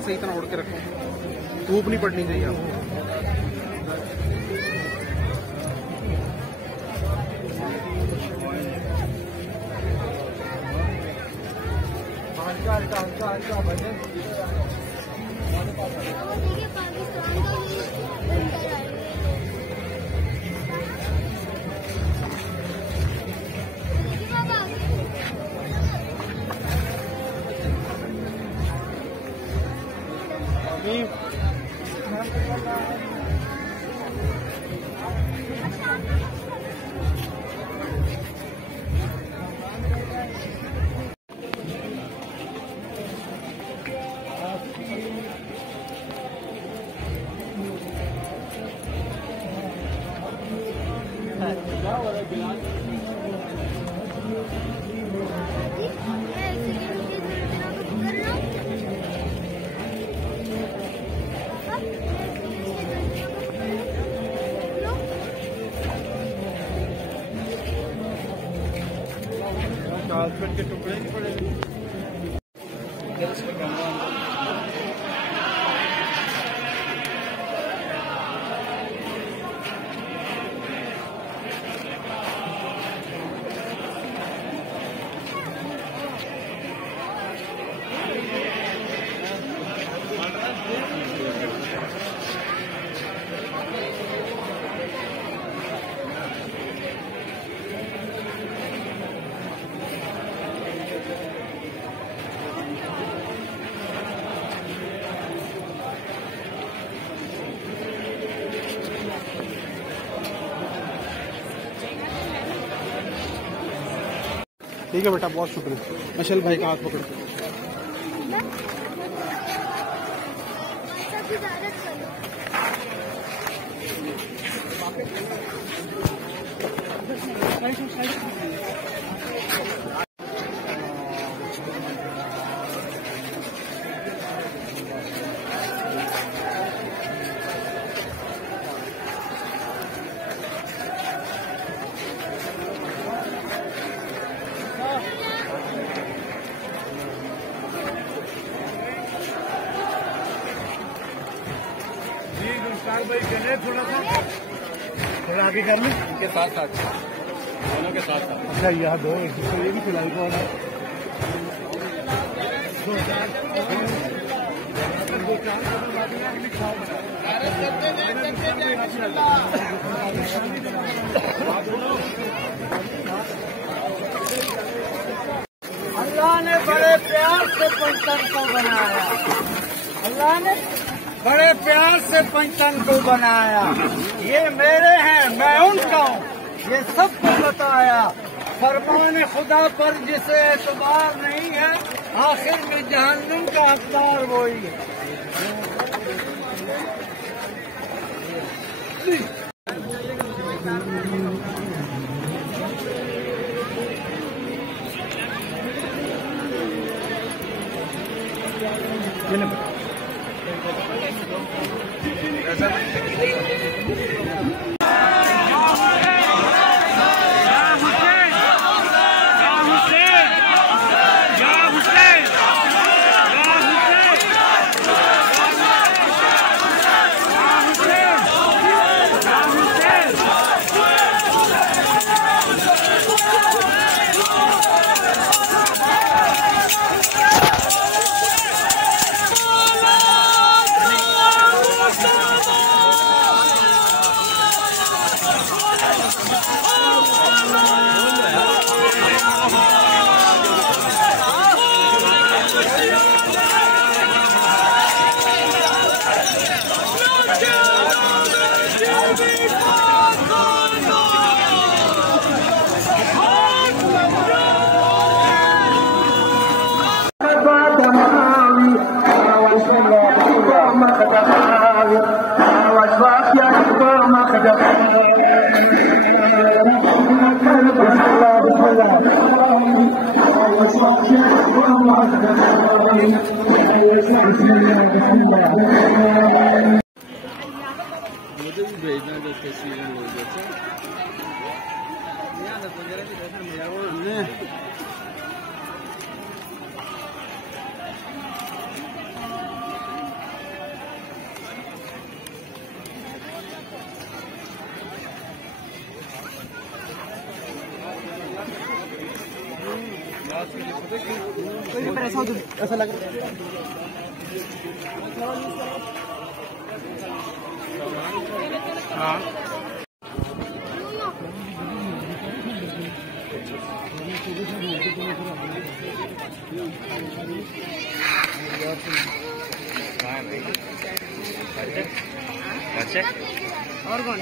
कपड़ा सही तरह ओढ़ के रखो, धूप नहीं पड़नी चाहिए आपको। कार्पेट के टुकड़े नहीं पड़ेंगे। ठीक है बेटा, बहुत शुक्रिया। मशल भाई का हाथ पकड़ के भाई चले थोड़ा आगे कर लें, इनके साथ साथ दोनों के साथ साथ। अच्छा यहाँ दो ये भी खिलाई कौन है? अल्लाह ने बड़े प्यार से पंचतन को बनाया, अल्लाह ने बड़े प्यार से पंचतन को बनाया। ये मेरे हैं, मैं उनका हूँ, ये सबको बताया। फरमान खुदा पर जिसे एतबार नहीं है, आखिर में जहन्नुम का हकदार वही है। मुझे भी भेजना जो तस्वीरें लोग ऐसा लग हाँ और कौन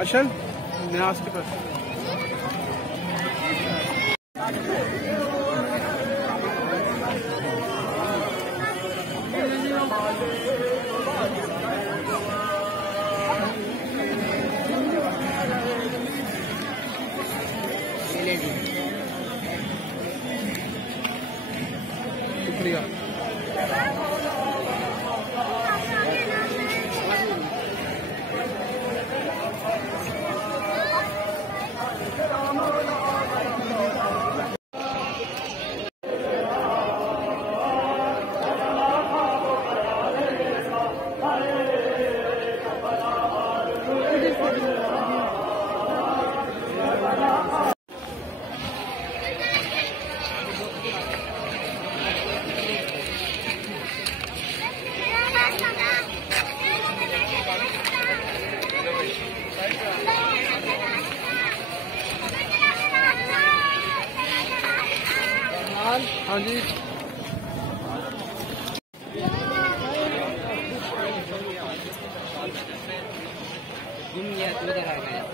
अशल न्यास के पास शुक्रिया। हाँ जी घूम गया तो उधर आ गया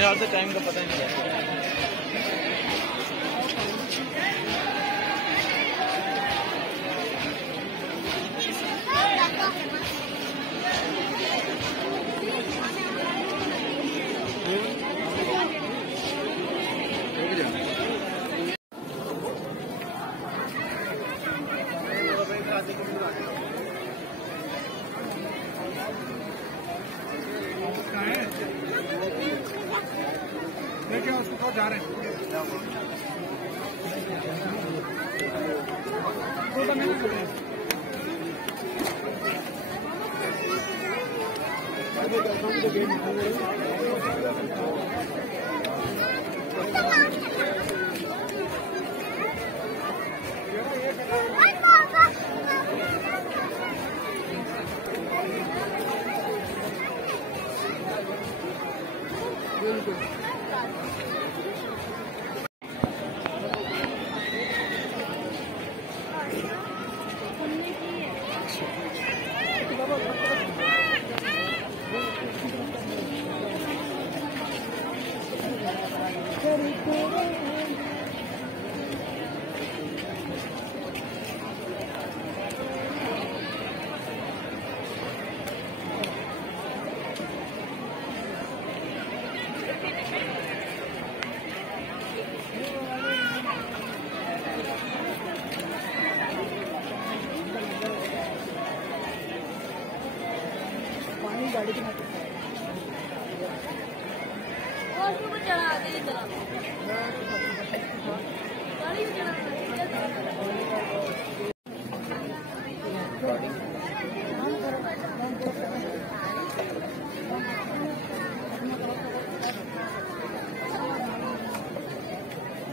यार तो टाइम का पता ही नहीं है। देखिए उसको जा रहे हैं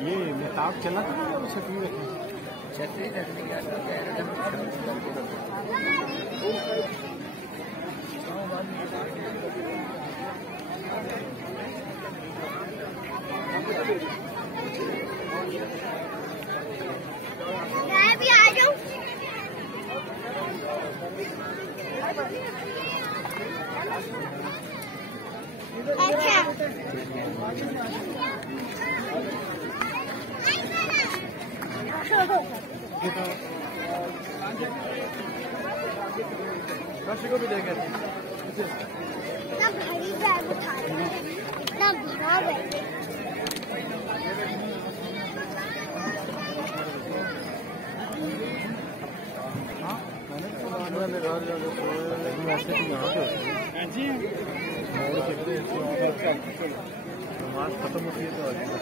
ये मेहताब चला था ना छतरी रखी छतरी रखने का मैं भी आ जाऊं। राशि को भी देंगे ना भारी बैग उठा रहे हैं, ना भरा बैग। खत्म होती है तो